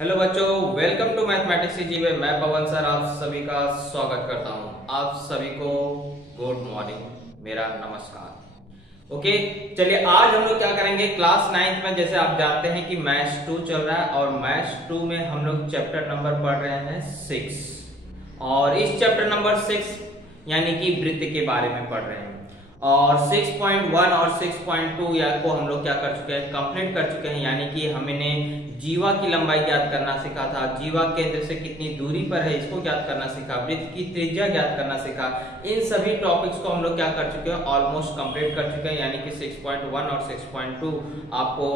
Hello बच्चों, welcome to mathematics CG में मैं पवन सर आप सभी का स्वागत करता हूं। आप सभी को गुड मॉर्निंग, मेरा नमस्कार। ओके, चलिए आज हम लोग क्या करेंगे। क्लास 9th में जैसे आप जानते हैं कि मैथ्स 2 चल रहा है और मैथ्स 2 में हम लोग चैप्टर नंबर पढ़ रहे हैं 6 और इस चैप्टर नंबर 6 यानी कि वृत्त के बारे में पढ़ रहे हैं और 6.1 और 6.2 या को हम लोग क्या कर चुके हैं, कंप्लीट कर चुके हैं। यानी कि हमने जीवा की लंबाई ज्ञात करना सीखा था, जीवा केंद्र से कितनी दूरी पर है इसको ज्ञात करना सीखा, वृत्त की त्रिज्या ज्ञात करना सीखा। इन सभी टॉपिक्स को हम लोग क्या कर चुके हैं, ऑलमोस्ट कंप्लीट कर चुके हैं। यानी कि 6.1 और 6.2 आपको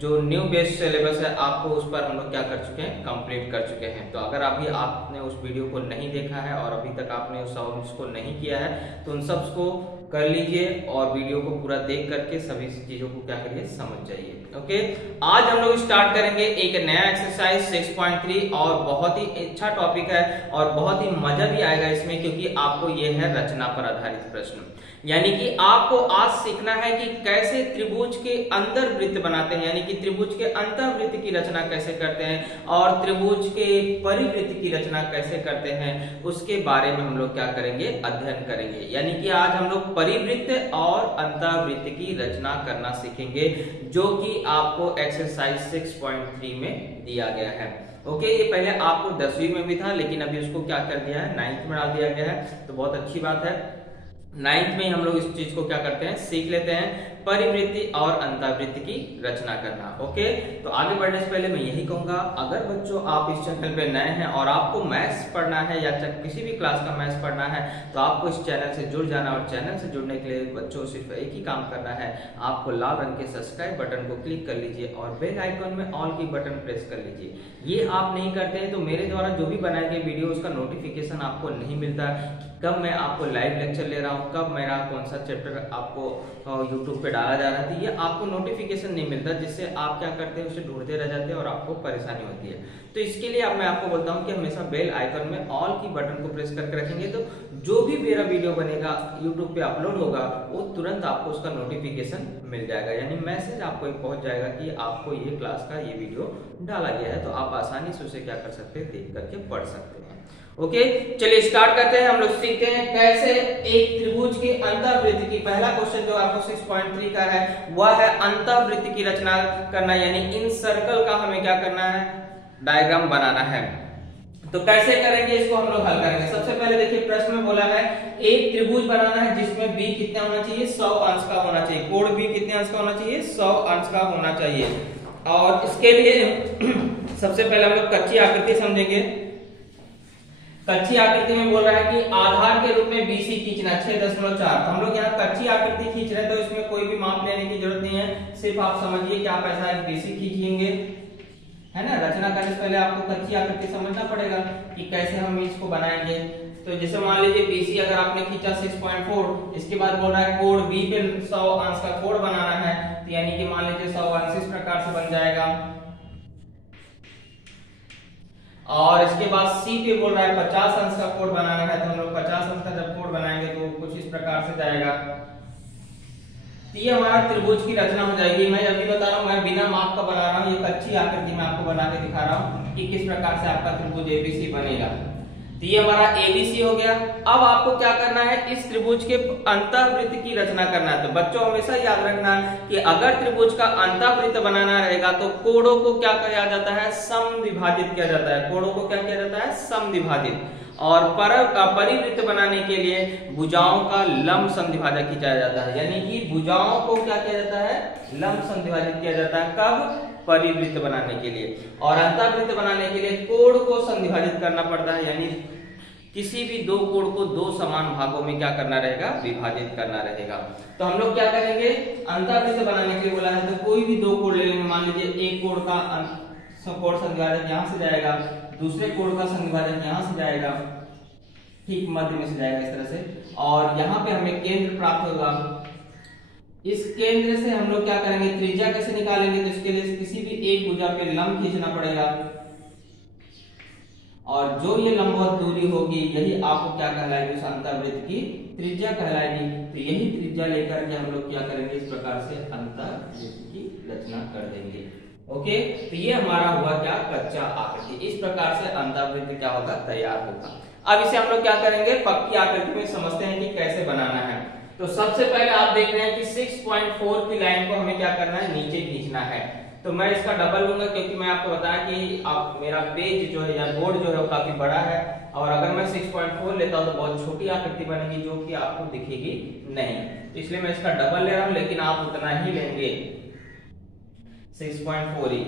जो न्यू बेस्ड सिलेबस है आपको उस पर हम लोग क्या कर चुके हैं, कंप्लीट कर चुके हैं। तो अगर अभी आपने उस वीडियो को नहीं देखा है और अभी तक आपने उस सॉल्व्स को नहीं किया है तो उन सब को कर लीजिए और वीडियो को पूरा देख करके सभी चीजों को क्या करिए, समझ जाइए। ओके, आज हम लोग स्टार्ट करेंगे एक नया एक्सरसाइज 6.3 और बहुत ही अच्छा टॉपिक है और बहुत ही मजा भी आएगा इसमें, क्योंकि आपको ये है रचना पर आधारित प्रश्न। यानी कि आपको आज सीखना है कि कैसे त्रिभुज के अंदर वृत्त बनाते हैं, यानी कि त्रिभुज के अंतःवृत्त की रचना कैसे करते हैं और त्रिभुज के परिवृत्त की रचना कैसे करते हैं, उसके बारे में हम लोग क्या करेंगे, अध्ययन करेंगे। यानी कि आज हम लोग परिवृत्त और अंतःवृत्त की रचना करना सीखेंगे, जो कि आपको एक्सरसाइज 6.3 में दिया गया है। ओके, ये पहले आपको 10वीं में भी था लेकिन अभी उसको क्या कर दिया है, 9th में डाल दिया गया है। तो बहुत अच्छी बात है, 9th में हम लोग इस चीज को क्या करते हैं, सीख लेते हैं, परिवृत्ति और अंतःवृत्त की रचना करना। ओके, तो आगे बढ़ने से पहले मैं यही कहूंगा, अगर बच्चों आप इस चैनल पे नए हैं और आपको मैथ्स पढ़ना है या किसी भी क्लास का मैथ्स पढ़ना है तो आपको इस चैनल से जुड़ जाना और चैनल से जुड़ने के लिए बच्चों सिर्फ एक ही काम करना है, आपको लाल रंग के सब्सक्राइब बटन को क्लिक कर लीजिए और बेल आइकन में ऑल की बटन प्रेस कर लीजिए। ये आप नहीं करते हैं तो मेरे द्वारा जो भी बनाए गए वीडियो उसका नोटिफिकेशन आपको नहीं मिलता, कब मैं आपको लाइव लेक्चर ले रहा हूँ, कब मेरा कौन सा चैप्टर आपको यूट्यूब पे डाला जा रहा है, ये आपको नोटिफिकेशन नहीं मिलता, जिससे आप क्या करते हैं, उसे ढूंढते रह जाते हैं और आपको परेशानी होती है। तो इसके लिए अब मैं आपको बोलता हूँ कि हमेशा बेल आइकन में ऑल की बटन को प्रेस करके रखेंगे तो जो भी मेरा वीडियो बनेगा यूट्यूब पे अपलोड होगा वो तुरंत आपको उसका नोटिफिकेशन मिल जाएगा, यानी मैसेज आपको पहुंच जाएगा कि आपको ये क्लास का ये वीडियो डाला गया है। तो आप आसानी से उसे क्या कर सकते हैं, देख करके पढ़ सकते हैं। ओके, चलिए स्टार्ट करते हैं। हम लोग सीखते हैं कैसे एक त्रिभुज के अंतःवृत्त की, पहला क्वेश्चन जो आपको 6.3 का है वह है अंतःवृत्त की रचना करना, यानी इन सर्कल का हमें क्या करना है, डायग्राम बनाना है। तो कैसे करेंगे इसको हम लोग हल करेंगे। सबसे पहले देखिए प्रश्न में बोला है एक त्रिभुज बनाना है जिसमें b कितना होना चाहिए, 100 अंश का होना चाहिए, कोण b कितने अंश का होना चाहिए, 100 अंश का होना चाहिए। और इसके लिए सबसे पहले हम लोग कच्ची आकृति समझेंगे। कच्ची आकृति में बोल रहा है कि आधार के रूप में BC खींचना 6.4। हम लोग यहाँ कच्ची आकृति खींच रहे हैं तो इसमें कोई भी माप लेने की जरूरत नहीं है, सिर्फ आप समझिए कि आप ऐसा एक BC खींचेंगे, है ना। रचना करने से पहले आपको कच्ची आकृति समझना पड़ेगा कि कैसे हम इसको बनाएंगे। तो जैसे मान लीजिए BC अगर आपने खींचा 6.4, इसके बाद बोल रहा है कोण B पे 100 अंश का कोण बनाना है, तो यानी कि मान लीजिए 100 अंश इस प्रकार से बन जाएगा। और इसके बाद C पे बोल रहा है 50 अंश का कोण बनाना है, तो हम लोग 50 अंश का जब कोण बनाएंगे तो कुछ इस प्रकार से जाएगा। तो ये हमारा त्रिभुज की रचना हो जाएगी। मैं अभी बता रहा हूँ, मैं बिना माप का बना रहा हूँ, ये कच्ची आकृति में आपको बना के दिखा रहा हूँ कि किस प्रकार से आपका त्रिभुज ABC बनेगा। तो ये हमारा ABC हो गया। अब आपको क्या करना है, इस त्रिभुज के अंतःवृत्त की रचना करना है। तो बच्चों हमेशा याद रखना कि अगर त्रिभुज का अंतःवृत्त बनाना रहेगा तो कोणों को क्या किया जाता है, समविभाजित किया जाता है। कोणों को क्या किया जाता है, समविभाजित। और परिवृत्त बनाने के लिए भुजाओं का लंब समद्विभाजक खींचा जाता है, यानी कि भुजाओं को क्या किया जाता है, लंब समद्विभाजित किया जाता है। कब, परिवृत्त बनाने के लिए। और अंतःवृत्त बनाने के लिए कोण को समद्विभाजित करना पड़ता है, यानी किसी भी दो कोण को दो समान भागों में क्या करना रहेगा, विभाजित करना रहेगा। तो हम लोग क्या करेंगे, अंतःवृत्त बनाने के लिए बोला है तो कोई भी दो कोण ले लेंगे। मान लीजिए एक कोण का कोण समद्विभाजक यहाँ से जाएगा, दूसरे कोण का समद्विभाजक यहाँ से जाएगा, ठीक मध्य में से जाएगा इस तरह से, और यहाँ पे हमें केंद्र प्राप्त होगा। इस केंद्र से हम लोग क्या करेंगे, त्रिज्या कैसे निकालेंगे, तो इसके लिए किसी भी एक भुजा पे लंब खींचना पड़ेगा और जो ये लंबवत दूरी होगी यही आपको क्या कहलाएगी, उस अंतःवृत्त की त्रिज्या कहलाएगी। तो यही त्रिज्या लेकर के हम लोग क्या करेंगे, इस प्रकार से अंतःवृत्त की रचना कर देंगे। ओके, तो ये हमारा हुआ क्या, कच्चा आकृति। इस प्रकार से अंतःवृत्त क्या होगा, तैयार होगा। अब इसे हम लोग क्या करेंगे, पक्की आकृति में समझते हैं कि कैसे बनाना है। तो सबसे पहले आप देख रहे हैं कि 6.4 की लाइन को हमें क्या करना है, नीचे खींचना है। तो मैं इसका डबल लूंगा, क्योंकि मैं आपको बताया कि आप मेरा पेज जो है या बोर्ड जो है वो काफी बड़ा है, और अगर मैं 6.4 लेता हूं तो बहुत छोटी आकृति बनेगी जो कि आपको दिखेगी नहीं, इसलिए मैं इसका डबल ले रहा हूं, लेकिन आप उतना ही लेंगे 6.4 ही।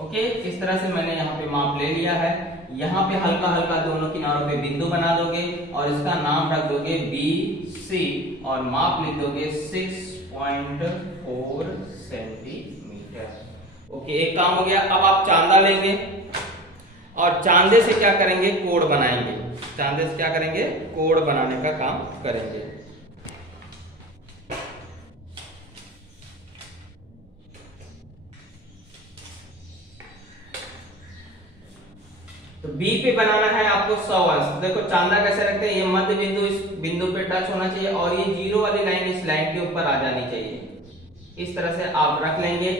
ओके, इस तरह से मैंने यहाँ पे माप ले लिया है। यहाँ पे हल्का हल्का दोनों किनारों पे बिंदु बना दोगे और इसका नाम रख दोगे BC और माप लिख दोगे 6.4 सेंटीमीटर। ओके, एक काम हो गया। अब आप चांदा लेंगे और चांदे से क्या करेंगे, कोण बनाएंगे। चांदे से क्या करेंगे, कोण बनाने का काम करेंगे। तो बी पे बनाना है आपको 100 अंश। देखो चांदा कैसे रखते हैं, ये मध्य बिंदु इस बिंदु पे टच होना चाहिए और ये जीरो वाली लाइन इस लाइन के ऊपर आ जानी चाहिए। इस तरह से आप रख लेंगे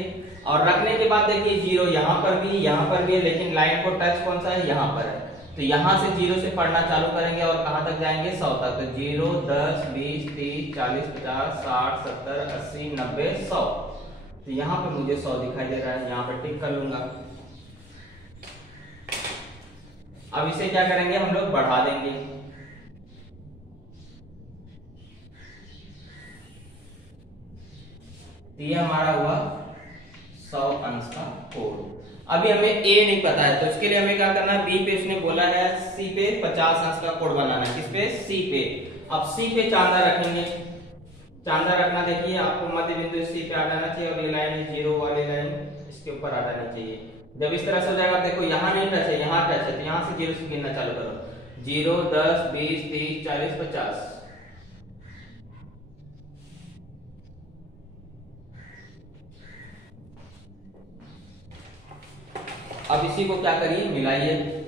और रखने के बाद देखिए जीरो यहाँ पर भी है, लेकिन लाइन को टच कौन सा है, यहाँ पर है। तो यहाँ से जीरो से पढ़ना चालू करेंगे और कहां तक जाएंगे, 100 तक। तो 0, 10, 20, 30, 40, 50, 60, 70, 80, 90, 100। तो यहाँ पे मुझे 100 दिखाई दे रहा है, यहाँ पे टिक कर लूंगा। अब इसे क्या करेंगे, हम लोग बढ़ा देंगे। तो ये हमारा हुआ 100 अंश का कोण। अभी हमें ए नहीं पता है, तो इसके लिए हमें क्या करना है, बी पे उसने बोला है सी पे 50 अंश का कोण बनाना है। किस पे, सी पे। अब सी पे चांदा रखेंगे। चांदा रखना, देखिए आपको मध्य बिंदु सी पे आ जाना चाहिए और ये लाइन जीरो वाली लाइन इसके ऊपर आ जानी चाहिए। जब इस तरह से हो जाएगा, देखो यहाँ नहीं टच है, यहाँ टच है, तो यहाँ से जीरो से गिनना चालू करो। 0, 10, 20, 30, 40, 50। अब इसी को क्या करिए, मिलाइए।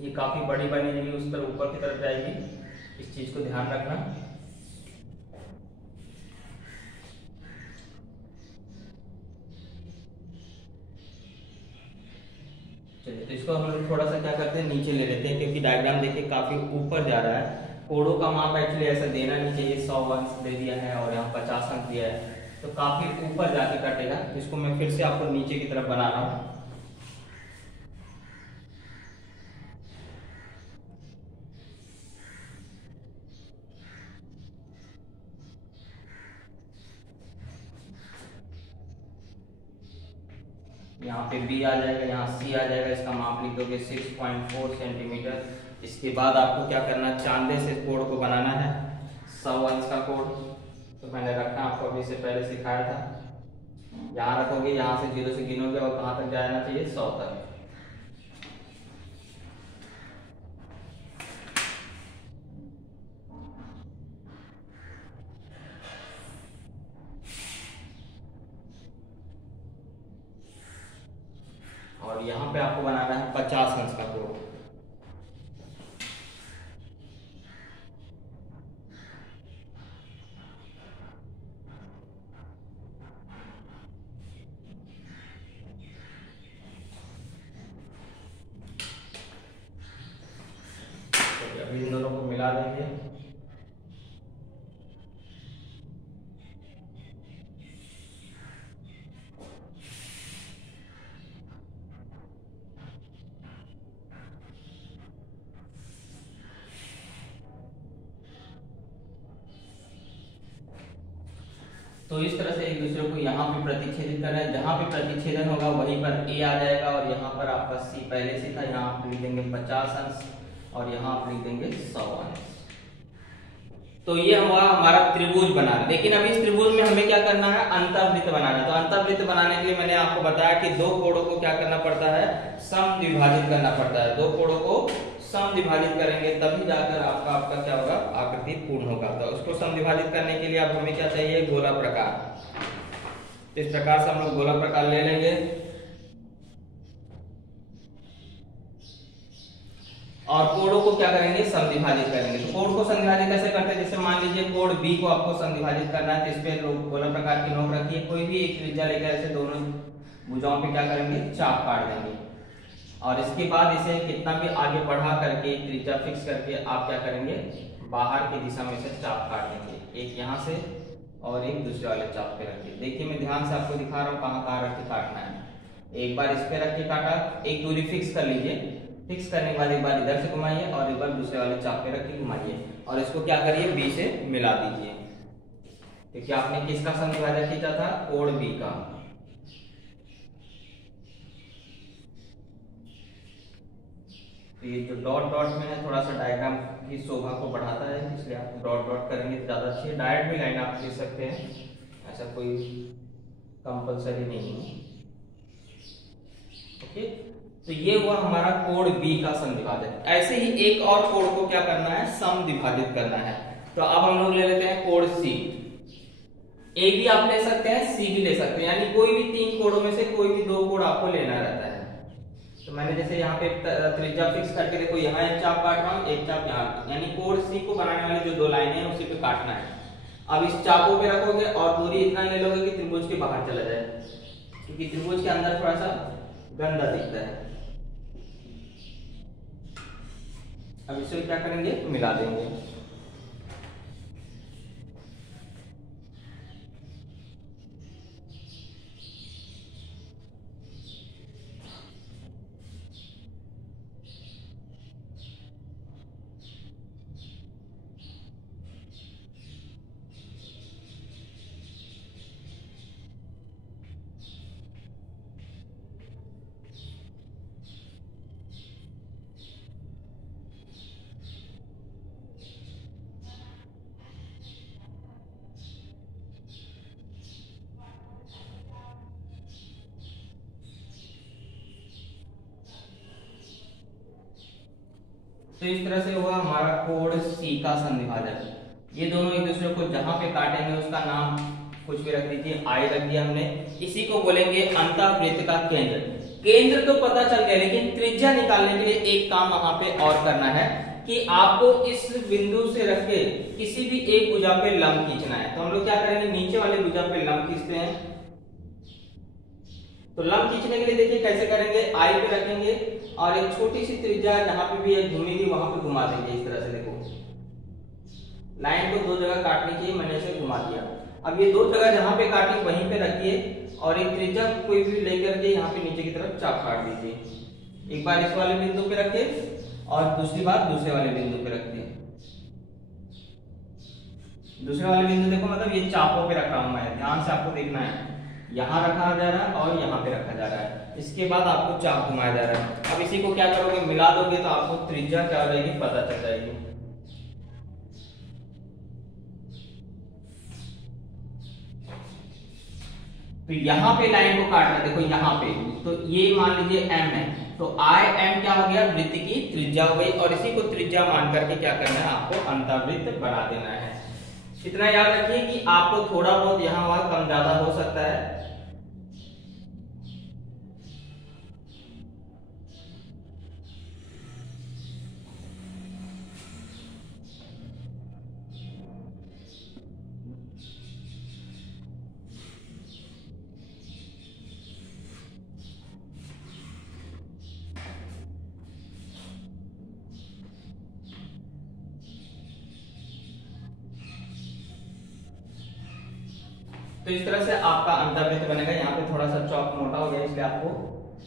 ये काफी बड़ी बनेगी, उस पर ऊपर की तरफ जाएगी, इस चीज को ध्यान रखना। चलिए, तो इसको हम लोग थोड़ा सा क्या करते हैं, नीचे ले लेते हैं, क्योंकि डायग्राम देखिए काफी ऊपर जा रहा है। कोणों का माप एक्चुअली ऐसा देना नहीं चाहिए, 100 अंश दे दिया है और यहाँ 50 अंश दिया है, तो काफी ऊपर जाके कटेगा। इसको मैं फिर से आपको नीचे की तरफ बना रहा हूँ। यहाँ पे बी आ जाएगा, यहाँ सी आ जाएगा, इसका माप लिख दोगे 6.4 सेंटीमीटर। इसके बाद आपको क्या करना है, चांदे से कोण को बनाना है, 100 अंश का कोण। तो मैंने रखा, आपको अभी से पहले सिखाया था। यहाँ रखोगे, यहाँ से जीरो से गिनोगे और कहाँ तक जाना चाहिए, 100 तक। और यहाँ पे आपको बनाना है 50 अंश का कोण। अभी इन दोनों को मिला देंगे। तो इस तरह से एक दूसरे को यहाँ पे प्रतिच्छेदित करना है। जहां पे प्रतिच्छेदन होगा वहीं पर ए आ जाएगा और यहाँ पर आपका सी पहले से था, यहाँ आप लिख देंगे 50 अंश और यहाँ आप लिख देंगे 100 अंश। तो ये हमारा त्रिभुज बना। लेकिन अभी इस त्रिभुज में हमें क्या करना है, अंतःवृत्त बनाना है। तो अंतःवृत्त बनाने के लिए मैंने आपको बताया कि दो कोणों को क्या करना पड़ता है, समद्विभाजित करना पड़ता है। दो कोणों को समद्विभाजित करेंगे तभी जाकर आपका क्या होगा, आकृति पूर्ण होगा। तो उसको समद्विभाजित करने के लिए अब हमें क्या चाहिए, गोला प्रकार। तो इस प्रकार से हम लोग गोला प्रकार ले लेंगे और कोणों को क्या करेंगे, समद्विभाजित करेंगे। तो कोण को समद्विभाजित कैसे करते हैं, जैसे मान लीजिए कोण बी को आपको समद्विभाजित करना है, तो इस पे गोला प्रकार की नोक रखिए, कोई भी एक त्रिज्या लेकर ऐसे दोनों भुजाओं पे क्या करेंगे, चाप काट देंगे और इसके बाद इसे कितना भी आगे बढ़ा करके त्रिज्या फिक्स करके आप क्या करेंगे, बाहर की दिशा में से चाप काट देंगे, एक यहाँ से और एक दूसरे वाले चाप पे रखिए। देखिए मैं ध्यान से आपको दिखा रहा हूँ कहाँ कहाँ रख के काटना है। एक बार इस पे रख के काटा, एक दूरी फिक्स कर लीजिए, फिक्स करने के बाद एक बार इधर से घुमाइए और एक बार दूसरे वाले चाप पे रख के घुमाइए और इसको क्या करिए, बी से मिला दीजिए। क्योंकि आपने किसका समद्विभाजक खींचा था, कोण बी का। तो ये जो डॉट डॉट में है थोड़ा सा डायग्राम की शोभा को बढ़ाता है, इसलिए आप डॉट डॉट करेंगे तो ज्यादा अच्छी है। डायरेक्ट भी लाइन आप खींच सकते हैं, ऐसा कोई कंपलसरी नहीं है। ओके, तो ये हुआ हमारा कोण बी का समद्विभाजक। ऐसे ही एक और कोण को क्या करना है, समद्विभाजित करना है। तो अब हम लोग ले लेते हैं कोण सी। ए भी आप ले सकते हैं, सी भी ले सकते हैं, यानी कोई भी तीन कोणों में से कोई भी दो कोण आपको लेना रहता है। तो मैंने जैसे यहाँ पे त्रिज्या फिक्स करके देखो, यहाँ एक चाप काट रहा हूँ, एक चाप यहाँ, यानी कोण सी को बनाने वाली जो दो लाइनें हैं उसी पे काटना है। अब इस चापों पे रखोगे और दूरी इतना ले लोगे कि त्रिभुज के बाहर चला जाए, क्योंकि त्रिभुज के अंदर थोड़ा सा गंदा दिखता है। अब इसे क्या करेंगे, मिला देंगे। तो इस तरह से हुआ हमारा कोण सी का समद्विभाजक। ये दोनों एक दूसरे को जहां पे काटेंगे उसका नाम कुछ भी रख दीजिए, आई रख दिया हमने। इसी को बोलेंगे अंतःवृत्त का केंद्र। केंद्र तो पता चल गया, लेकिन त्रिज्या निकालने के लिए एक काम वहां पे और करना है कि आपको इस बिंदु से रख के किसी भी एक भुजा पे लंब खींचना है। तो हम लोग क्या करेंगे, नीचे वाले भुजा पे लंब खींचते हैं। तो लंब खींचने के लिए देखिए कैसे करेंगे, आई पे रखेंगे और एक छोटी सी त्रिज्या जहां पे भी घूमेगी वहां पे घुमा देंगे। इस तरह से देखो, लाइन को दो जगह काटनी चाहिए, मैंने इसे घुमा दिया। अब ये दो जगह जहां पे काटी वहीं पे रखिए और एक त्रिज्या कोई भी लेकर के यहाँ पे नीचे की तरफ चाप काट दीजिए। एक बार इस वाले बिंदु पे रखिए और दूसरी बार दूसरे वाले बिंदु पे रखिए। दूसरे वाले बिंदु देखो, मतलब ये चापों पे रख रहा हूं मैं, ध्यान से आपको देखना है। यहाँ रखा जा रहा है और यहाँ पे रखा जा रहा है, इसके बाद आपको चाप घुमाया जा रहा है। अब इसी को क्या करोगे, मिला दोगे तो आपको त्रिज्या क्या हो जाएगी, पता चल जाएगी। तो यहाँ पे लाइन को काटना, देखो यहाँ पे, तो ये मान लीजिए एम है, तो आई एम क्या हो गया, वृत्त की त्रिज्या हो गई। और इसी को त्रिज्या मान करके क्या करना है, आपको अंतःवृत्त बना देना है। इतना याद रखिए कि आपको थोड़ा बहुत यहाँ वहां कम ज्यादा हो सकता है। तो इस तरह से आपका अंतःवृत्त बनेगा। यहाँ पे थोड़ा सा चौक मोटा हो गया इसलिए आपको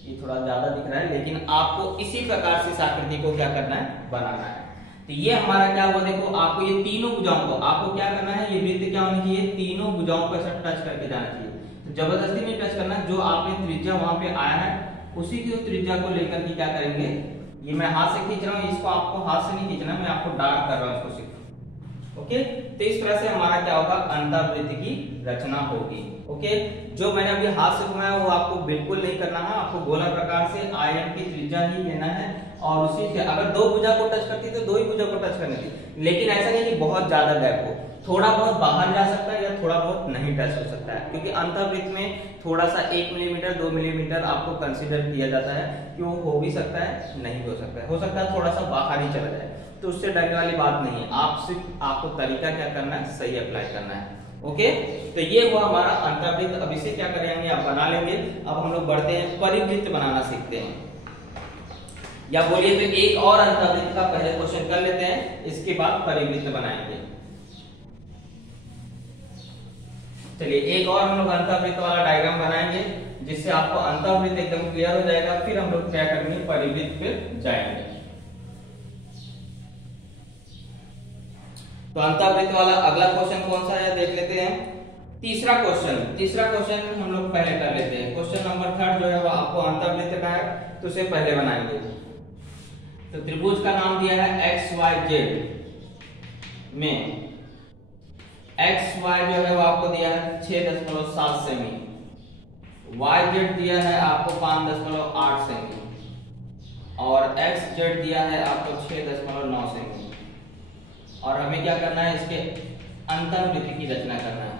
ये थोड़ा ज्यादा दिख रहा है, लेकिन आपको इसी प्रकार से इस आकृति को क्या करना है, बनाना है। तो ये हमारा क्या हुआ, देखो आपको ये तीनों भुजाओं को आपको क्या करना है, ये वृत्त क्या होनी चाहिए, तीनों भुजाओं को ऐसा टच करके जाना चाहिए। तो जबरदस्ती नहीं टच करना, जो आपने त्रिज्या वहां पे आया है उसी की त्रिज्या को लेकर के क्या करेंगे, ये मैं हाथ से खींच रहा हूँ, इसको आपको हाथ से नहीं खींचना, मैं आपको डार्क कर रहा हूँ इसको सिर्फ। ओके, तो इस तरह से हमारा क्या होगा, अंतःवृत्त की रचना होगी। ओके, जो मैंने अभी हाथ से घुमाया वो आपको बिल्कुल नहीं करना है, आपको गोला प्रकार से आयन की त्रिज्या ही लेना है और उसी से अगर दो भुजा को टच करती तो दो ही भुजा को टच करनी थी, लेकिन ऐसा नहीं कि बहुत ज्यादा गैप हो, थोड़ा बहुत बाहर जा सकता है या थोड़ा बहुत नहीं टच हो सकता है, क्योंकि अंतःवृत्त में थोड़ा सा 1 मिलीमीटर 2 मिलीमीटर आपको कंसीडर किया जाता है कि वो हो भी सकता है, नहीं हो सकता है, थोड़ा सा बाहर ही चला जाए, तो उससे डरने वाली बात नहीं है। आपको तरीका क्या करना है, सही अप्लाई करना है। ओके, तो ये हुआ हमारा अंतःवृत्त। अब इसे क्या करेंगे, आप बना लेंगे। अब हम लोग बढ़ते हैं, परिवृत्त बनाना सीखते हैं, या बोलिए तो एक और अंतःवृत्त का पहले क्वेश्चन कर लेते हैं, इसके बाद परिवृत्त बनाएंगे। चलिए एक और हम लोग अंतःवृत्त वाला डायग्राम बनाएंगे, जिससे आपको अंतःवृत्त एकदम क्लियर हो जाएगा। फिर हम लोग क्या करेंगे, परिवृत्त पे जाएंगे। तो अंतःवृत्त वाला अगला क्वेश्चन कौन सा है देख लेते हैं। तीसरा क्वेश्चन हम लोग पहले कर लेते हैं। क्वेश्चन नंबर 3 जो है वो आपको अंतःवृत्त का है, तो उसे पहले बनाएंगे। तो त्रिभुज का नाम दिया है XYZ में XY जो है वो आपको दिया है 6.7 सेमी, YZ दिया है आपको 5.8 सेमी और XZ दिया है आपको 6.9 सेमी। और हमें क्या करना है, इसके अंतःवृत्त की रचना करना है।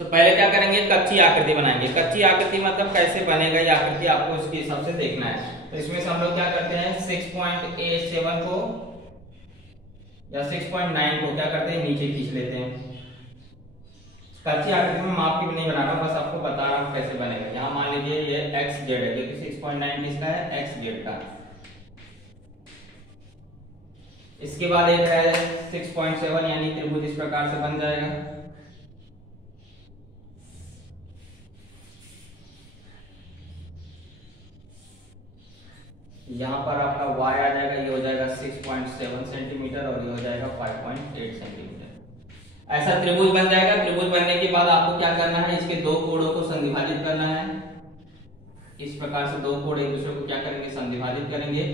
तो पहले क्या करेंगे, कच्ची आकृति बनाएंगे। कच्ची आकृति मतलब कैसे बनेगा ये आकृति, आपको इसके हिसाब से देखना है। तो इसमें से हम लोग क्या करते हैं, 6.7 को या 6.9 को क्या करते हैं, नीचे खींच लेते हैं। कच्ची आकृति में माप की भी नहीं बना रहा, बस आपको बता रहा हूं कैसे बनेगा। यहाँ मान लीजिए ये XZ है, क्योंकि 6.9 किसका है, XZ का। इसके बाद एक है 6.7, यानी त्रिभुज इस प्रकार से बन जाएगा। यहाँ पर आपका y आ जाएगा, ये हो जाएगा 6.7 सेंटीमीटर और ये हो जाएगा 5.8 सेंटीमीटर। ऐसा त्रिभुज बन जाएगा। त्रिभुज बनने के बाद आपको क्या करना है, इसके दो कोणों को संविभाजित करना है। इस प्रकार से दो कोण एक दूसरे को क्या करेंगे, संविभाजित करेंगे।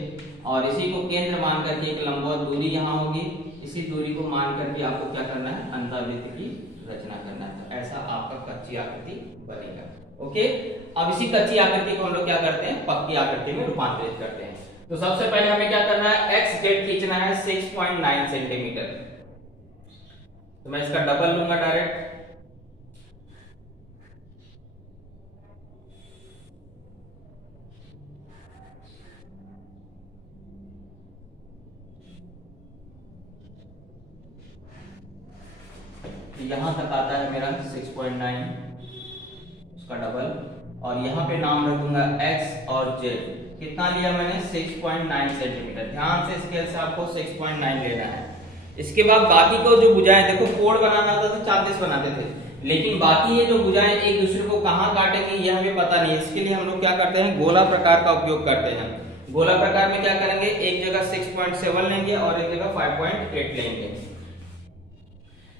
और इसी को केंद्र मान करके एक लंबवत दूरी यहाँ होगी, इसी दूरी को मान करके आपको क्या करना है, अंतःवृत्त की रचना करना है। तो ऐसा आपका कच्ची आकृति बनेगा। ओके, अब इसी कच्ची आकृति को हम लोग क्या करते हैं, पक्की आकृति में रूपांतरित करते हैं। तो सबसे पहले हमें क्या करना है, XZ खींचना है 6.9 सेंटीमीटर। तो मैं इसका डबल लूंगा डायरेक्ट। तो यहां तक आता है मेरा 6.9, उसका डबल। और यहाँ पे नाम रखूंगा X और Z। कितना लिया मैंने, 6.9 सेंटीमीटर। ध्यान से स्केल से आपको 6.9 लेना है। इसके बाद बाकी को जो भुजाएं, देखो कोण बनाना होता था 40 बनाते थे, लेकिन बाकी ये जो भुजाएं एक दूसरे को कहाँ काटेंगे ये हमें पता नहीं। इसके लिए हम लोग क्या करते हैं, गोला प्रकार का उपयोग करते हैं। गोला प्रकार में क्या करेंगे, एक जगह 6.7 लेंगे और एक जगह 5.8 लेंगे।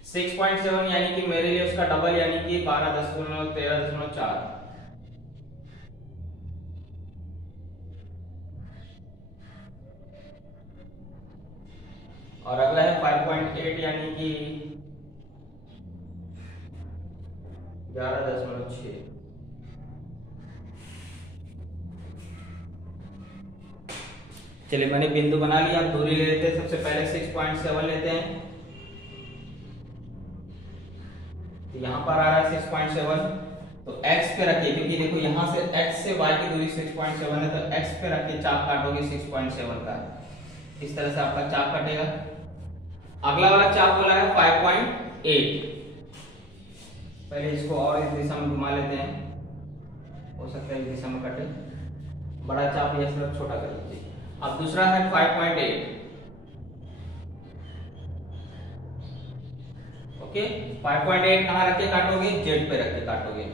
6.7 यानी कि मेरे लिए उसका डबल, यानी कि 12.13.4। और अगला है 5.8 यानी कि 11.6। चलिए मैंने बिंदु बना लिया। अब दूरी ले लेते हैं। सबसे पहले 6.7 लेते हैं। तो यहां पर आ रहा है 6.7, तो x पे रखिए, क्योंकि देखो यहां से x से y की दूरी 6.7 है, तो x पे रख के चाप काटोगे 6.7 का। इस तरह से आपका चाप कटेगा। अगला वाला चाप बोला है 5.8। पहले इसको और इस दिशा में घुमा लेते हैं, हो सकता है इस दिशा में कटे। बड़ा चाप या सिर्फ छोटा कर लीजिए। अब दूसरा है 5.8। ओके, 5.8 कहां रख के काटोगे, जेड पे रख के काटोगे।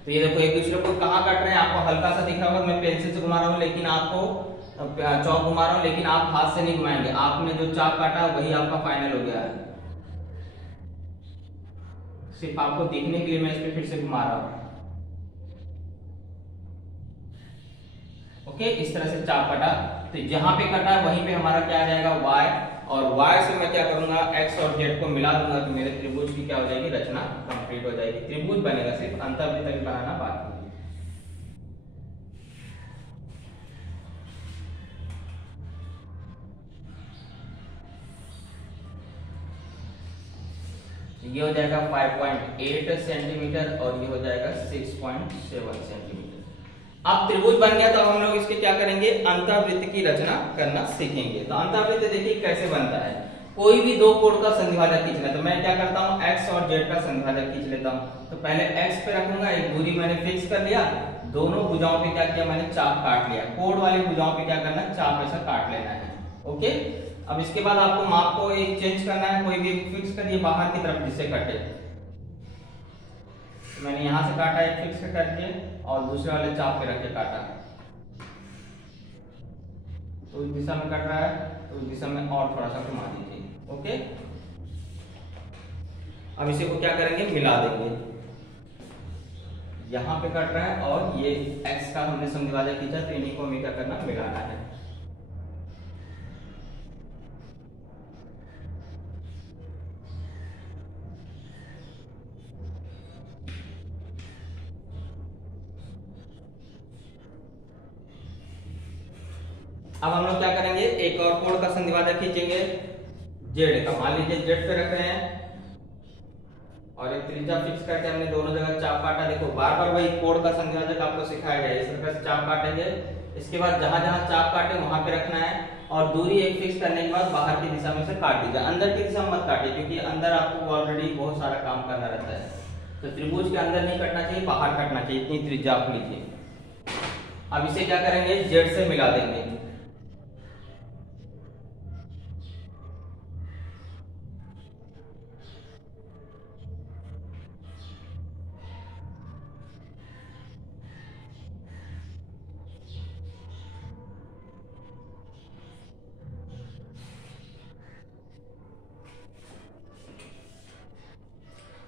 तो ये देखो एक दूसरे को कहां काट रहे हैं, आपको हल्का सा दिख रहा होगा। मैं पेंसिल से घुमा रहा हूं, लेकिन आपको चौक घुमा रहा हूं, लेकिन आप हाथ से नहीं घुमाएंगे। आपने जो चाप काटा वही आपका फाइनल हो गया है। सिर्फ आपको दिखने के लिए मैं इस पे फिर से घुमा रहा हूं। ओके, इस तरह से चाप कटा। तो जहां पे कटा वहीं पे हमारा क्या आ जाएगा, y। और वाई से मैं क्या करूंगा, एक्स और जेड को मिला दूंगा तो मेरे त्रिभुज की क्या हो जाएगी, रचना कंप्लीट हो जाएगी। त्रिभुज बनेगा, सिर्फ अंतःवृत्त अभी बनाना बाकी है। ये हो जाएगा 5.8 सेंटीमीटर और ये हो जाएगा 6.7 सेंटीमीटर। अब त्रिभुज बन गया तो हम लोग इसके क्या करेंगे, अंतःवृत्त की रचना करना सीखेंगे। तो अंतःवृत्त देखिए कैसे बनता है। कोई भी दो कोण का संधिभाजक खींचना, तो मैं क्या करता हूँ, एक्स और जेड का संधिभाजक खींच लेता हूँ। तो पहले एक्स पे रखूंगा, एक दूरी मैंने फिक्स कर लिया, दोनों भुजाओं पे क्या किया मैंने, चाप काट लिया। कोण वाली भुजाओं पे क्या करना है, चाप ऐसा काट लेना है। ओके, अब इसके बाद आपको माप को एक चेंज करना है, कोई भी फिक्स करिए बाहर की तरफ जिससे कटे। मैंने यहां से काटा एक फिक्स करके और दूसरे वाले चाप पे रख के काटा, तो इस दिशा में कट रहा है तो उस दिशा में और थोड़ा सा घुमा दीजिए। ओके, अब इसी को क्या करेंगे, मिला देंगे। यहां पे कट रहा है और ये एक्स का हमने संधिभाजक खींचा, तो इन्हीं को हमें क्या करना, मिलाना है। अब हम लोग क्या करेंगे, एक और कोण का संधिभाजक खींचेंगे, जेड का। मान लीजिए जेड पे रख रहे हैं और एक त्रिज्या फिक्स करके हमने दोनों जगह चाप काटा। देखो बार बार वही कोण का संधिभाजक आपको सिखाया गया है, इस तरह से चाप काटेंगे। इसके बाद जहां जहां चाप काटे वहां पे रखना है और दूरी एक फिक्स करने के बाद बाहर की दिशा में से काट दीजिए। अंदर की दिशा में मत काटिए क्योंकि अंदर आपको ऑलरेडी बहुत सारा काम करना रहता है। तो त्रिभुज के अंदर नहीं कटना चाहिए, बाहर कटना चाहिए, इतनी त्रिज्या आप लीजिए। अब इसे क्या करेंगे, जेड से मिला देंगे।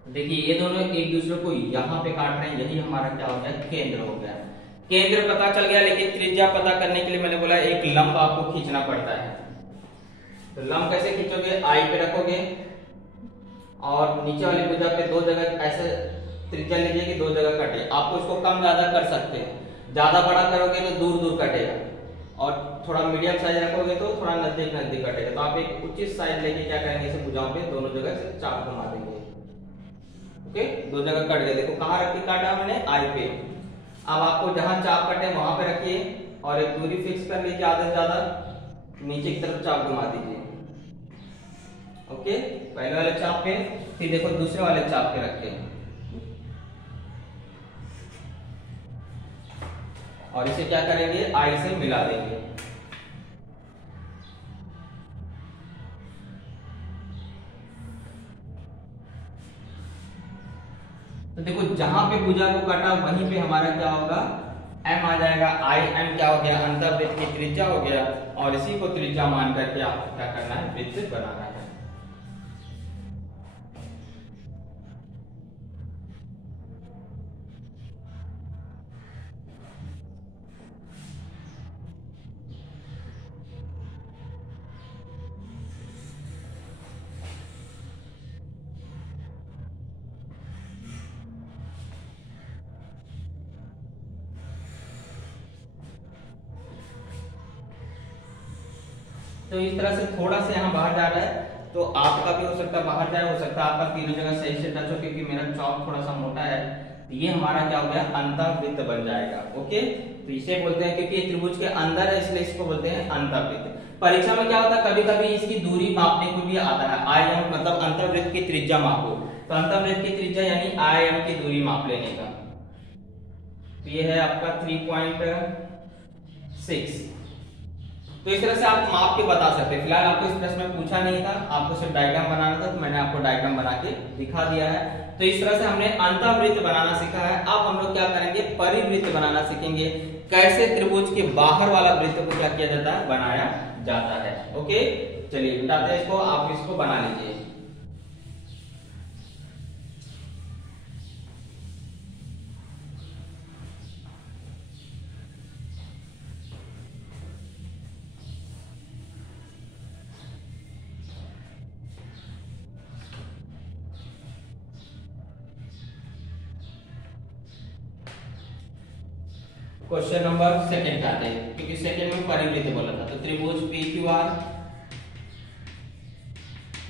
देखिए ये दोनों एक दूसरे को यहाँ पे काट रहे हैं, यही हमारा क्या हो गया, केंद्र हो गया। केंद्र पता चल गया, लेकिन त्रिज्या पता करने के लिए मैंने बोला एक लंब आपको खींचना पड़ता है। तो लंब कैसे खींचोगे, आई पे रखोगे और नीचे वाली भुजा पे दो जगह ऐसे त्रिज्या लीजिए कि दो जगह कटे। आपको इसको कम ज्यादा कर सकते हैं, ज्यादा बड़ा करोगे तो दूर दूर कटेगा और थोड़ा मीडियम साइज रखोगे तो थोड़ा नजदीक नजदीक कटेगा। तो आप एक उचित साइज लेके क्या करेंगे, इसे भुजाओं पे दोनों जगह से चाप घुमा देंगे। ओके, दो जगह कट गए, देखो कहाँ रख के काटा मैंने, आई पे। अब आपको जहां चाप कटे वहां पे रखिए और एक दूरी फिक्स कर लीजिए, ज्यादा से ज्यादा नीचे की तरफ चाप घुमा दीजिए। ओके, पहले वाले चाप पे, फिर देखो दूसरे वाले चाप पे रखते हैं और इसे क्या करेंगे, आई से मिला देंगे। तो देखो जहां पे भुजा को काटा वहीं पे हमारा क्या होगा, एम आ जाएगा। आई एम क्या हो गया, अंतःवृत्त की त्रिज्या हो गया और इसी को त्रिज्या मान करके आपको क्या करना है, वृत्त बनाना है। तो इस तरह से थोड़ा सा यहाँ बाहर जा रहा है, तो आपका भी हो सकता है बाहर जाए, हो सकता है आपका तीनों जगह सही से टच हो, क्योंकि मेरा चौक थोड़ा सा मोटा है। तो ये हमारा क्या हो गया, अंतःवृत्त बन जाएगा। ओके, तो इसे बोलते हैं, क्योंकि त्रिभुज के अंदर है इसलिए इसको बोलते हैं अंतःवृत्त। परीक्षा में क्या होता है, कभी कभी इसकी दूरी मापने को भी आता है, आयाम मतलब अंतःवृत्त की त्रिज्या मापो। तो अंतःवृत्त की त्रिज्या यानी आयाम की दूरी माप लेने का। तो ये है आपका 3.6। तो इस तरह से आप माप के बता सकते हैं। फिलहाल आपको इस प्रश्न में पूछा नहीं था, आपको सिर्फ डायग्राम बनाना था, तो मैंने आपको डायग्राम बना के दिखा दिया है। तो इस तरह से हमने अंतःवृत्त बनाना सीखा है। अब हम लोग क्या करेंगे, परिवृत्त बनाना सीखेंगे, कैसे त्रिभुज के बाहर वाला वृत्त को क्या किया जाता है, बनाया जाता है। ओके, चलिए बताते हैं इसको, आप इसको बना लीजिए। क्वेश्चन नंबर सेकंड का आते हैं, क्योंकि सेकंड में परिवृत्ति बोला था। तो त्रिभुज PQR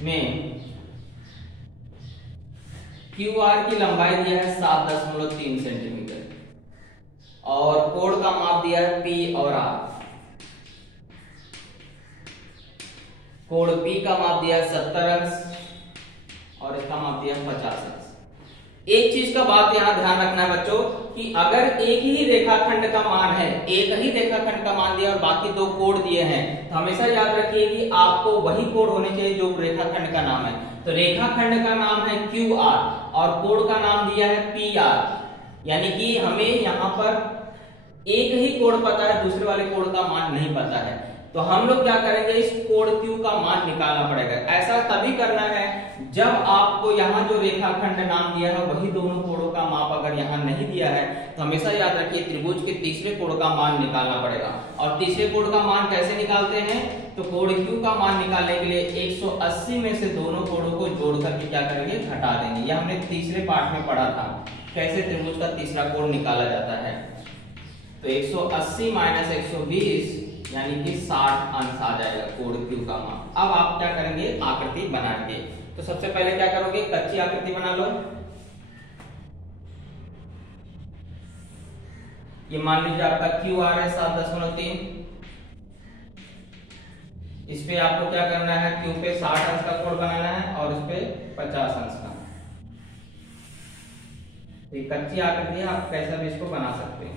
में QR की लंबाई दिया है 7.3 सेंटीमीटर और कोण का माप दिया है P और R। कोण P का माप दिया है 70 अंश और इसका माप दिया है 50 अंश। एक चीज का बात यहां ध्यान रखना है बच्चों कि अगर एक ही रेखाखंड का मान है, एक ही रेखाखंड का मान दिया और बाकी दो कोण दिए हैं, तो हमेशा याद रखिए कि आपको वही कोण होने चाहिए जो रेखाखंड का नाम है। तो रेखाखंड का नाम है QR और कोण का नाम दिया है PR, यानी कि हमें यहाँ पर एक ही कोण पता है, दूसरे वाले कोण का मान नहीं पता है। तो हम लोग क्या करेंगे, इस कोण Q का मान निकालना पड़ेगा। ऐसा तभी करना है जब आपको यहाँ जो रेखाखंड नाम दिया है वही दोनों कोणों का माप अगर यहाँ नहीं दिया है, तो हमेशा याद रखिए त्रिभुज के तीसरे कोण का मान निकालना पड़ेगा। और तीसरे कोण का मान कैसे निकालते हैं, तो कोण Q का मान निकालने के लिए 180 में से दोनों कोणों को जोड़ करके क्या करेंगे, घटा देंगे। यह हमने तीसरे पार्ट में पढ़ा था कैसे त्रिभुज का तीसरा कोण निकाला जाता है। तो 180 माइनस 120 यानी कि 60 अंश आ जाएगा कोण Q का मान। अब आप क्या करेंगे, आकृति बनाएंगे। तो सबसे पहले क्या करोगे, कच्ची आकृति बना लो। ये मान लीजिए आपका QR है 7.3। इस पे आपको क्या करना है, Q पे 60 अंश का कोण बनाना है और इस पे 50 अंश का। ये कच्ची आकृति है, आप कैसा भी इसको बना सकते हैं।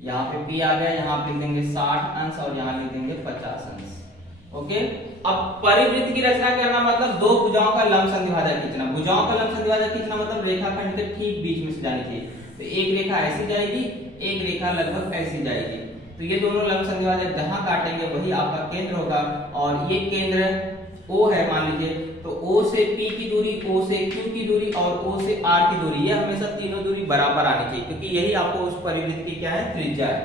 यहाँ पे P आ गया, यहाँ पे लिख देंगे 60 अंश और यहाँ लिख देंगे 50 अंश। ओके, अब परिवृत्त की रचना करना मतलब दो भुजाओं का लंब संधिभाजक खींचना। भुजाओं का लंब संधिभाजक खींचना मतलब रेखाखंड के ठीक बीच में से जानी चाहिए। तो एक रेखा ऐसी जाएगी, एक रेखा लगभग ऐसी जाएगी। तो ये दोनों लंब संधिभाजक जहां काटेंगे वही आपका केंद्र होगा। और ये केंद्र O है मान लीजिए, तो O से P की दूरी, O से Q की दूरी और O से R की दूरी, ये हमेशा तीनों दूरी बराबर आनी चाहिए, क्योंकि यही आपको उस परिवृत्त की क्या है, त्रिज्या है।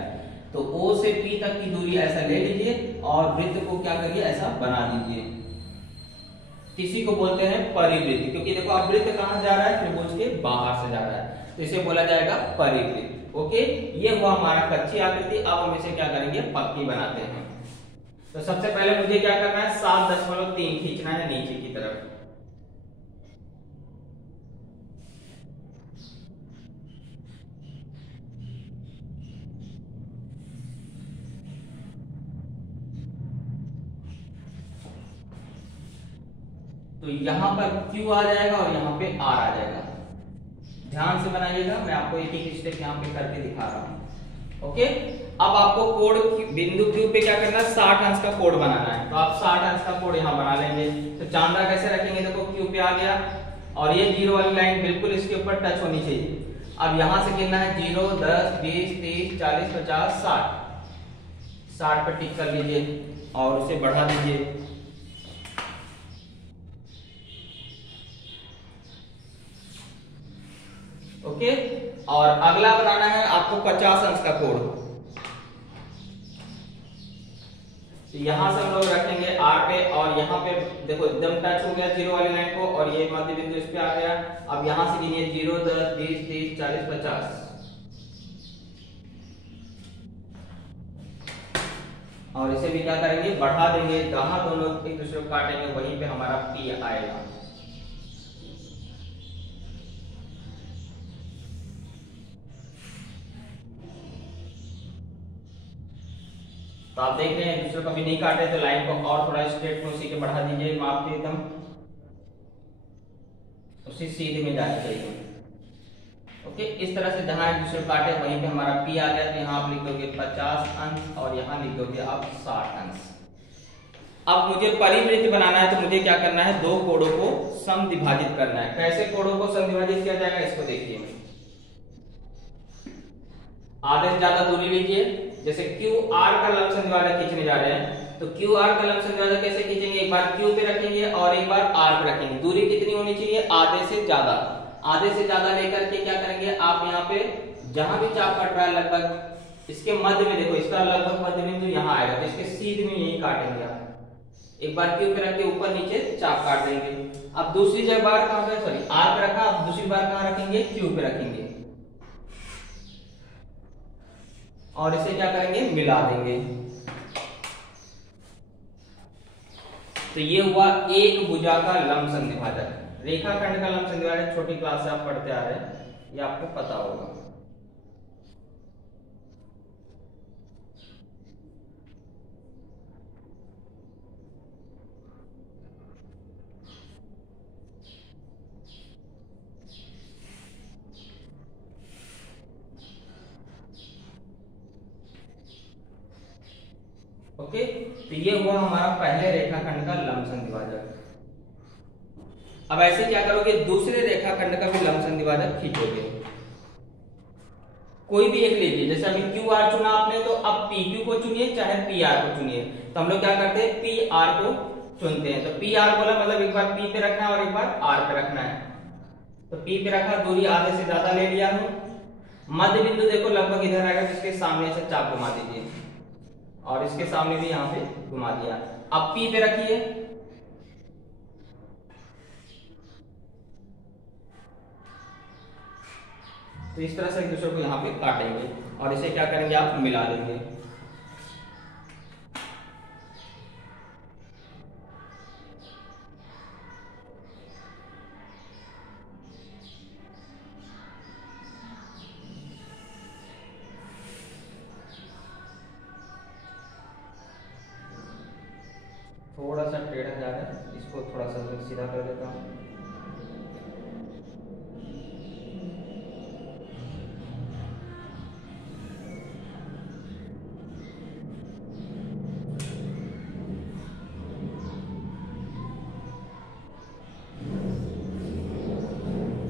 तो O से P तक की दूरी ऐसा ले लीजिए और वृत्त को क्या करिए, ऐसा बना दीजिए। इसी को बोलते हैं परिवृत्त, क्योंकि देखो अब वृत्त कहां जा रहा है, त्रिभुज के बाहर से जा रहा है, तो इसे बोला जाएगा परिवृत्त। ओके, ये हुआ हमारा कच्ची आकृति। अब हम इसे क्या करेंगे, पक्की बनाते हैं। तो सबसे पहले मुझे क्या करना है, 7.3 खींचना है नीचे की तरफ। तो यहां पर Q आ जाएगा और यहां पे R आ जाएगा। ध्यान से बनाइएगा, मैं आपको एक एक स्टेप यहां पे करके दिखा रहा हूं। ओके, अब आपको कोण बिंदु Q पे क्या करना है, 60 अंश का कोण बनाना है। तो आप 60 अंश का कोण यहां बना लेंगे। तो चांदा कैसे रखेंगे, देखो Q पे आ गया और ये जीरो वाली लाइन बिल्कुल इसके ऊपर टच होनी चाहिए। अब यहां से गिनना है 0, 10, 20, 30, 40, 50, 60। 60 पे टिक कर लीजिए और उसे बढ़ा दीजिए। ओके, और अगला बनाना है आपको 50 अंश का कोण। तो यहां से हम लोग रखेंगे R पे और यहाँ पे देखो एकदम टच हो गया जीरो वाली लाइन को और ये मध्य बिंदु इस पे आ गया। अब यहां से गिनिए 0, 10, 20, 30, 40, 50 और इसे भी क्या करेंगे, बढ़ा देंगे। जहां दोनों एक दूसरे को काटेंगे वहीं पे हमारा P आएगा। तो आप देख रहे हैं दूसरे कभी नहीं काटे, तो लाइन को और थोड़ा स्ट्रेट में उसी के बढ़ा दीजिए, माप के एकदम उसी सीधे में जानी चाहिए। ओके, इस तरह से जहां एक दूसरे काटे वहीं पे हमारा P आ गया। तो यहाँ आप लिख दोगे 50 अंश और यहाँ लिख दोगे आप 60 अंश। अब मुझे परिवृत्त बनाना है, तो मुझे क्या करना है, दो कोणों को समद्विभाजित करना है। कैसे कोणों को समद्विभाजित किया जाएगा, इसको देखिए। आधे से ज्यादा दूरी लीजिए, जैसे QR का लंब संधिभाजक खींचने जा रहे हैं, तो QR का लंब संधिभाजक कैसे खींचेंगे, एक बार Q पे रखेंगे और एक बार R पे रखेंगे। दूरी कितनी होनी चाहिए, आधे से ज्यादा। आधे से ज्यादा लेकर के क्या करेंगे, आप यहाँ पे जहां भी चाप कट रहा है लगभग इसके मध्य में, देखो इसका लगभग मध्य बिंदु यहाँ आएगा, तो इसके सीधे में यही काटेंगे आप। एक बार Q पे रख के ऊपर नीचे चाप काट देंगे। अब दूसरी बार कहां पे, सॉरी R पे रखा, अब दूसरी बार कहां रखेंगे, Q पे रखेंगे। और इसे क्या करेंगे, मिला देंगे। तो ये हुआ एक भुजा का लंब संधिभाजक। रेखाखंड का लंब संधिभाजक छोटी क्लास से आप पढ़ते आ रहे हैं, ये आपको पता होगा। ओके, तो ये हुआ हमारा पहले रेखाखंड का लंब संधिभाजक। अब ऐसे क्या करोगे, दूसरे रेखाखंड का भी लंब संधिभाजक खींचोगे। कोई भी एक लीजिए, जैसे अभी क्यू आर चुना आपने, तो अब पी क्यू को चुनिए चाहे पी आर को चुनिए। तो हम लोग क्या करते हैं, पी आर को चुनते हैं। तो पी आर बोला मतलब एक बार पी पे रखना है और एक बार आर पे रखना है। तो पी पे रखा, दूरी आधे से ज्यादा ले लिया हूं। मध्य बिंदु देखो लगभग इधर आएगा, जिसके सामने से चाप घुमा दीजिए और इसके सामने भी यहाँ पे घुमा दिया। अब पी पे रखिए, तो इस तरह से एक दूसरे को यहाँ पे काटेंगे और इसे क्या करेंगे, आप मिला देंगे। थोड़ा सा टेढ़ा जा रहा है, इसको थोड़ा सा सीधा कर देता हूँ।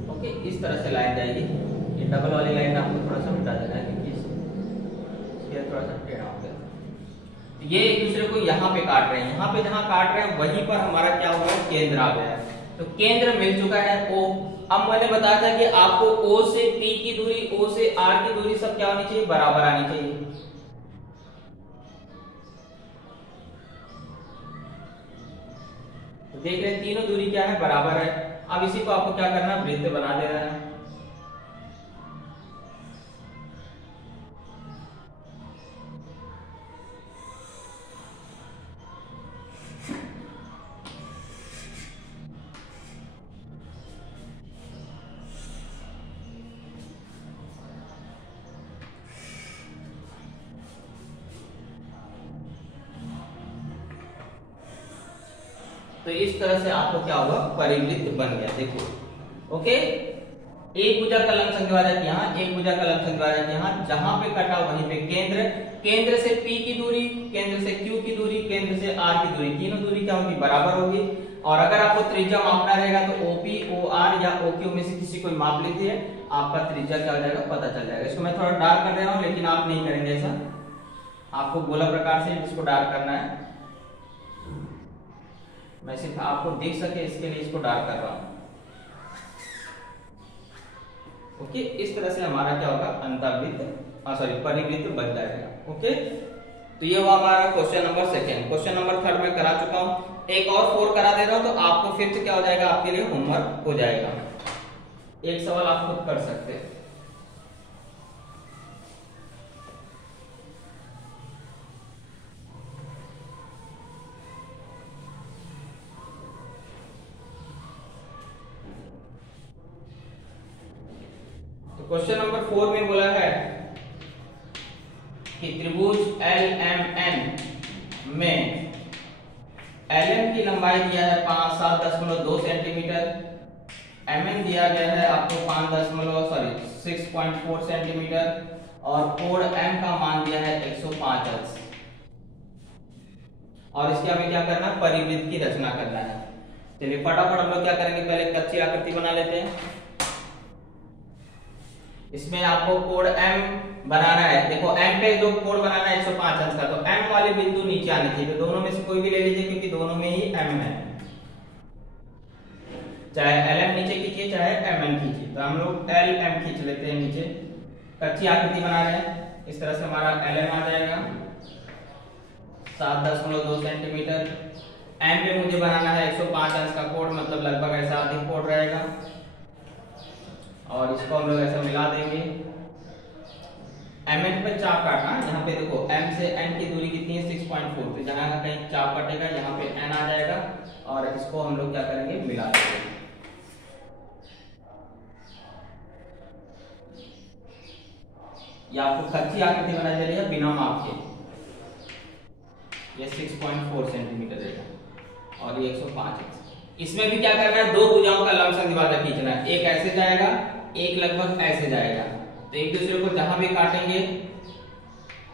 ओके, इस तरह से लाइन जाएगी। ये डबल वाली लाइन आपको थोड़ा सा मिटा देना है, क्योंकि इसके थोड़ा सा टेढ़ा हो गया। ये एक दूसरे को यहाँ पे काट रहे हैं, यहाँ पे जहाँ काट रहे हैं वहीं पर हमारा क्या हुआ है, केंद्र आ गया है। तो केंद्र मिल चुका है O। अब मैंने बताया था कि आपको O से P की दूरी, O से R की दूरी सब क्या होनी चाहिए, बराबर आनी चाहिए। तो देख रहे हैं तीनों दूरी क्या है, बराबर है। अब इसी को आपको क्या करना है, वृत्त बना देना है। तो इस तरह से आपको क्या हुआ, परिवृत्त बन गया। देखो, ओके, एक भुजा का लंब संधिभाजक यहाँ, एक भुजा का लंब संधिभाजक यहाँ, जहां पे कटा वहीं पे केंद्र, केंद्र से P की दूरी, केंद्र से Q की दूरी, केंद्र से R की दूरी, तीनों दूरी क्या होगी, बराबर होगी। और अगर आपको त्रिज्या मापना रहेगा तो OP, OR या OQ में से किसी कोई माप लीजिए, आपका त्रिज्या क्या हो जाएगा, पता चल जाएगा। इसको मैं थोड़ा डार्क कर दे रहा हूँ, लेकिन आप नहीं करेंगे ऐसा, आपको गोला प्रकार से इसको डार्क करना है। मैं सिर्फ आपको देख सके इसके लिए इसको डार्क कर रहा हूं। ओके, इस तरह से हमारा क्या होगा, अंतर्वृत्त परिवृत्त बन जाएगा। ओके, तो ये हुआ हमारा question number second. Question number third में करा चुका हूं, एक और 4 करा दे रहा हूं, तो आपको फिफ्थ क्या हो जाएगा, आपके लिए होमवर्क हो जाएगा। एक सवाल आप खुद कर सकते हैं। क्वेश्चन नंबर 4 में बोला है कि त्रिभुज LMN में LM की लंबाई दिया है 7.2 सेंटीमीटर, MN दिया गया है आपको 6.4 सेंटीमीटर और कोण M का मान दिया है 105 अंश। और इसके हमें क्या करना है, परिवृत्त की रचना करना है। चलिए फटाफट हम लोग क्या करेंगे, पहले कच्ची आकृति बना लेते हैं। इसमें आपको कोण M बनाना है। देखो M पे जो कोण बनाना है 105 अंश का, तो M वाले बिंदु नीचे आने चाहिए। तो दोनों में से कोई भी ले लीजिए, क्योंकि दोनों में ही M है। चाहे LM नीचे खींचिए चाहे MN खींचिए। तो हम लोग LM खींच लेते हैं नीचे। कच्ची आकृति बना रहे हैं, इस तरह से हमारा LM आ जाएगा 7.2 सेंटीमीटर। M पे मुझे बनाना है 105 अंश का कोण, मतलब लगभग ऐसा अधिक कोण रहेगा। और इसको हम लोग ऐसा मिला देंगे। एम एन पे चाप काटना। यहाँ पे देखो एम से एन की दूरी कितनी है 6.4, तो जहाँ कहीं चाप कटेगा यहाँ पे एन आ जाएगा और इसको हम लोग क्या करेंगे मिला देंगे। ये आपको कच्ची आकृति बनाई जा रही है बिना माप के। ये 6.4 सेंटीमीटर है और ये 105 है। इसमें भी क्या करना है, दो भुजाओं का लंबसम द्विभाजक खींचना है। एक ऐसे जाएगा, एक लगभग ऐसे जाएगा, तो एक दूसरे को जहां भी काटेंगे।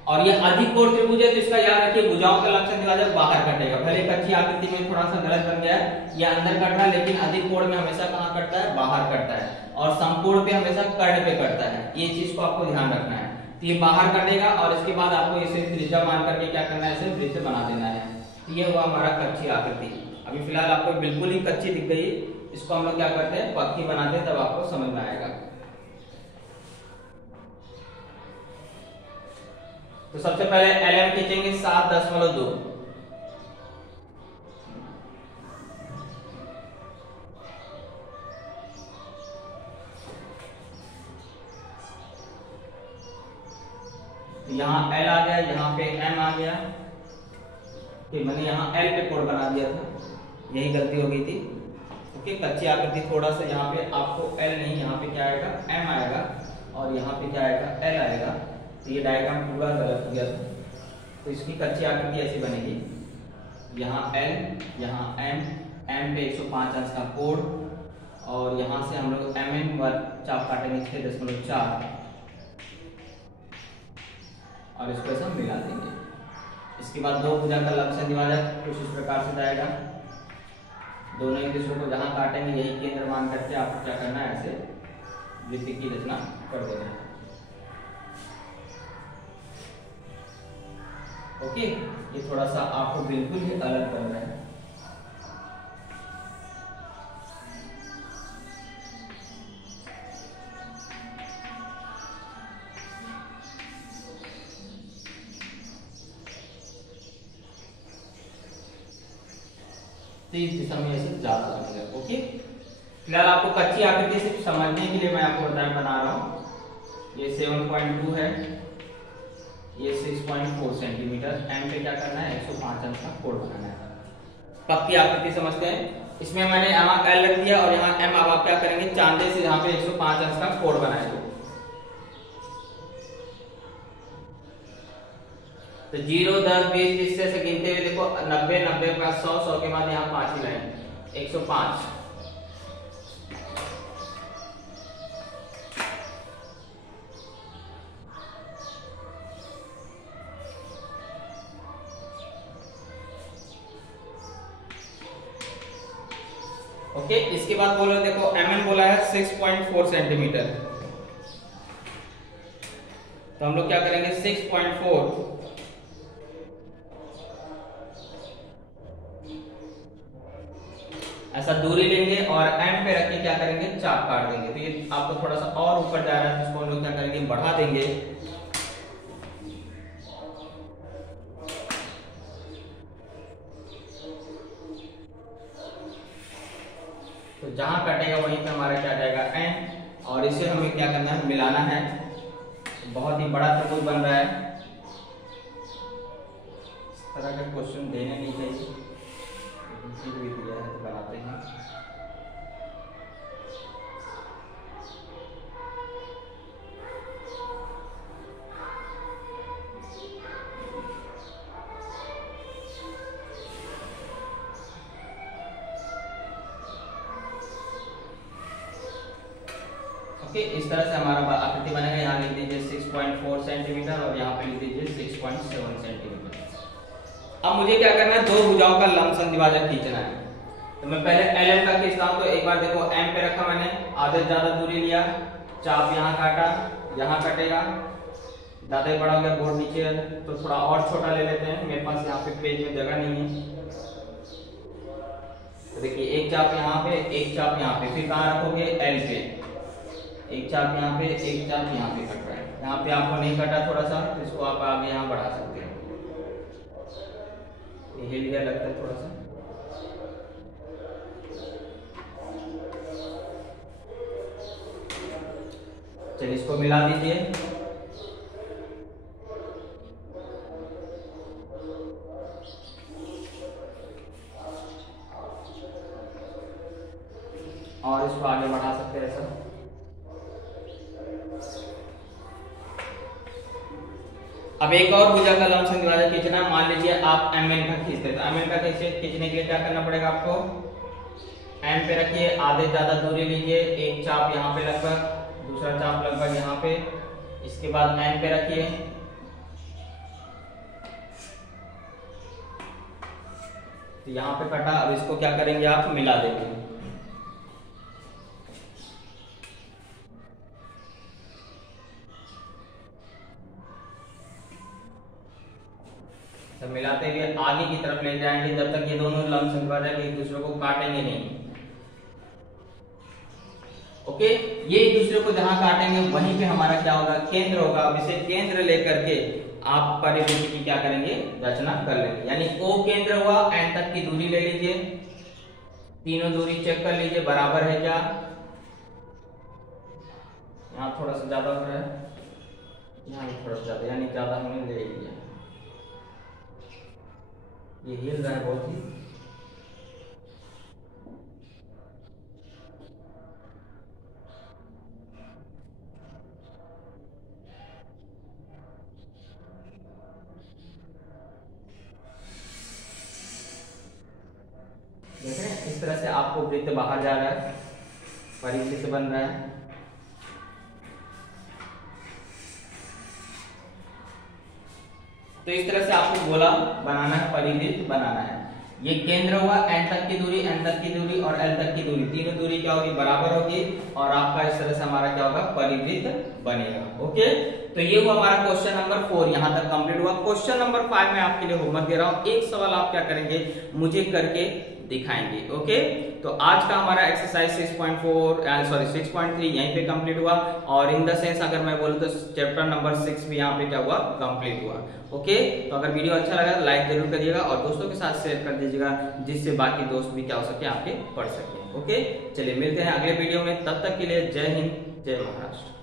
और ये अधिक कोण त्रिभुज है तो इसका याद रखिए भुजाओं का लंबसम द्विभाजक बाहर कटेगा। भले कच्ची आकृति में थोड़ा सा गलत बन गया है, ये अंदर कट रहा है, लेकिन अधिक कोण में हमेशा कहां कटता है, बाहर कटता है। और संपूर्ण पे हमेशा कर्ण पे कटता है। ये चीज को आपको ध्यान रखना है। तो ये बाहर कटेगा और इसके बाद आपको इसे त्रिज्या मान करके क्या करना है, इसे वृत्त बना देना है। तो ये हुआ हमारा कच्ची आकृति। अभी फिलहाल आपको बिल्कुल ही कच्ची दिख गई, इसको हम लोग क्या करते हैं पक्की बनाते हैं, तब आपको समझ में आएगा। तो सबसे पहले LM खींचेंगे 7.2। यहाँ L आ गया, यहाँ पे M आ गया। कि मैंने यहाँ L पे कोण बना दिया था, यही गलती हो गई थी। ओके, कच्ची आकृति थोड़ा सा यहाँ पे आपको L नहीं, यहाँ पे क्या आएगा M आएगा और यहाँ पे क्या आएगा L आएगा। तो ये डायग्राम पूरा गलत हो गया था। तो इसकी कच्ची आकृति ऐसी बनेगी, यहाँ L, यहाँ M पे 105 अंश का कोण और यहाँ से हम लोग MN पर चाप काटेंगे 6.4 और इसको ऐसा मिला देंगे। इसके बाद दो भुजा का लंबसम द्विभाजक कुछ इस प्रकार से जाएगा। दोनों एक दूसरे को जहां काटेंगे यही केंद्र मान करके आपको क्या करना है, ऐसे वृत्त की रचना कर देना है। ओके, ये थोड़ा सा आपको बिल्कुल ही अलग बन रहा है। तो इस दिशा में ऐसे ज्यादा लगेगा। ओके, फिलहाल आपको कच्ची आकृति सिर्फ समझने के लिए मैं आपको बना रहा हूँ। ये 7.2 है, ये 6.4 सेंटीमीटर। M पे क्या करना है 105 अंश का कोण बनाना है। पक्की आकृति समझते हैं। इसमें मैंने यहाँ L रख दिया और यहाँ M। अब आप क्या करेंगे, चांदे से यहाँ पे 105 अंश का कोण बनाएंगे। तो 0, 10, 20 जिससे से गिनते हुए देखो 90, 90 का 100, 100 के बाद यहाँ 5 ही लाइन 105। ओके, इसके बाद बोलो देखो MN बोला है 6.4 सेंटीमीटर। तो हम लोग क्या करेंगे 6.4 ऐसा दूरी लेंगे और M पे रख के क्या करेंगे चाप काट देंगे। तो ये आपको थोड़ा सा और ऊपर जा रहा है, इसको हम लोग क्या करेंगे बढ़ा देंगे। तो जहां कटेगा वहीं पे हमारा क्या जाएगा N और इसे हमें क्या करना है मिलाना है। बहुत ही बड़ा त्रिभुज बन रहा है। इस तरह का क्वेश्चन देने नहीं चाहिए, भी दिया है तो बनाते हैं। ओके, इस तरह से हमारा आकृति बनेगा। यहाँ लिख दीजिए 6.4 सेंटीमीटर और यहाँ पे लिख दीजिए 6.7 सेंटीमीटर। अब मुझे क्या करना है, दो भुजाओं का लंबसम द्विभाजक खींचना है। तो मैं पहले LM का खींचता हूं। तो एक बार देखो M पे रखा मैंने, आधे से ज्यादा दूरी लिया, चाप यहाँ काटा, यहाँ कटेगा, ज्यादा बड़ा हो गया, बोर्ड नीचे है तो थोड़ा और छोटा ले लेते हैं। मेरे पास यहाँ पे पेज में जगह नहीं है। तो देखिए एक चाप यहाँ पे, एक चाप यहाँ पे, फिर कहाँ रखोगे L पे, एक चाप यहाँ पे, एक चाप यहाँ पे कट रहा है। यहाँ पे आपको नहीं कटा थोड़ा सा, तो इसको आप आगे यहाँ बढ़ा सकते हैं। हिल गया लगता है थोड़ा सा। चलिए इसको मिला दीजिए। और इसको आगे बढ़ा सकते हैं ऐसा। अब एक और भुजा का लंबसम द्विभाजक खींचना, मान लीजिए आप mn का खींचते, तो mn का खींचने के लिए क्या करना पड़ेगा आपको, m पे रखिए, आधे ज्यादा दूरी लीजिए, एक चाप यहाँ पे लगभग, दूसरा चाप लगभग यहाँ पे, इसके बाद n पे रखिए, तो यहाँ पे कटा। अब इसको क्या करेंगे आप, मिला देंगे। तो मिलाते हुए आगे की तरफ ले जाएंगे जब तक ये दोनों लंबसम द्विभाजक एक दूसरे को काटेंगे नहीं। ओके, ये एक दूसरे को जहां काटेंगे वहीं पे हमारा क्या होगा, केंद्र होगा। अब इसे केंद्र लेकर के आप परिवृत्ति की क्या करेंगे, रचना कर लेंगे। यानी O केंद्र हुआ, N तक की दूरी ले लीजिए, तीनों दूरी चेक कर लीजिए बराबर है क्या, यहाँ थोड़ा सा ज्यादा हो रहा है, यहाँ भी थोड़ा सा ज्यादा, यानी ज्यादा हमने ले लिया, ये हिल रहा है बहुत ही। देख रहे हैं, इस तरह से आपको वृत्त बाहर जा रहा है, परिवृत्त बन रहा है। तो इस तरह से आपको गोला बनाना है, परिवृत्त बनाना है। ये केंद्र हुआ, N तक की दूरी, N तक की दूरी और L तक की दूरी, तीनों दूरी क्या होगी, बराबर होगी, और आपका इस तरह से हमारा क्या होगा, परिवृत्त बनेगा। ओके, तो ये हुआ हमारा क्वेश्चन नंबर 4, यहां तक कंप्लीट हुआ। क्वेश्चन नंबर 5 में आपके लिए होमवर्क दे रहा हूं, एक सवाल आप क्या करेंगे, मुझे करके दिखाएंगे। ओके, तो आज का हमारा एक्सरसाइज 6.3 यहीं पे कंप्लीट हुआ, और इन द सेंस अगर मैं बोलूं तो चैप्टर नंबर 6 भी यहाँ पे क्या हुआ, कंप्लीट हुआ। ओके, तो अगर वीडियो अच्छा लगा तो लाइक जरूर करिएगा और दोस्तों के साथ शेयर कर दीजिएगा, जिससे बाकी दोस्त भी क्या हो सके, आपके पढ़ सके। ओके, चलिए मिलते हैं अगले वीडियो में, तब तक के लिए जय हिंद, जय महाराष्ट्र।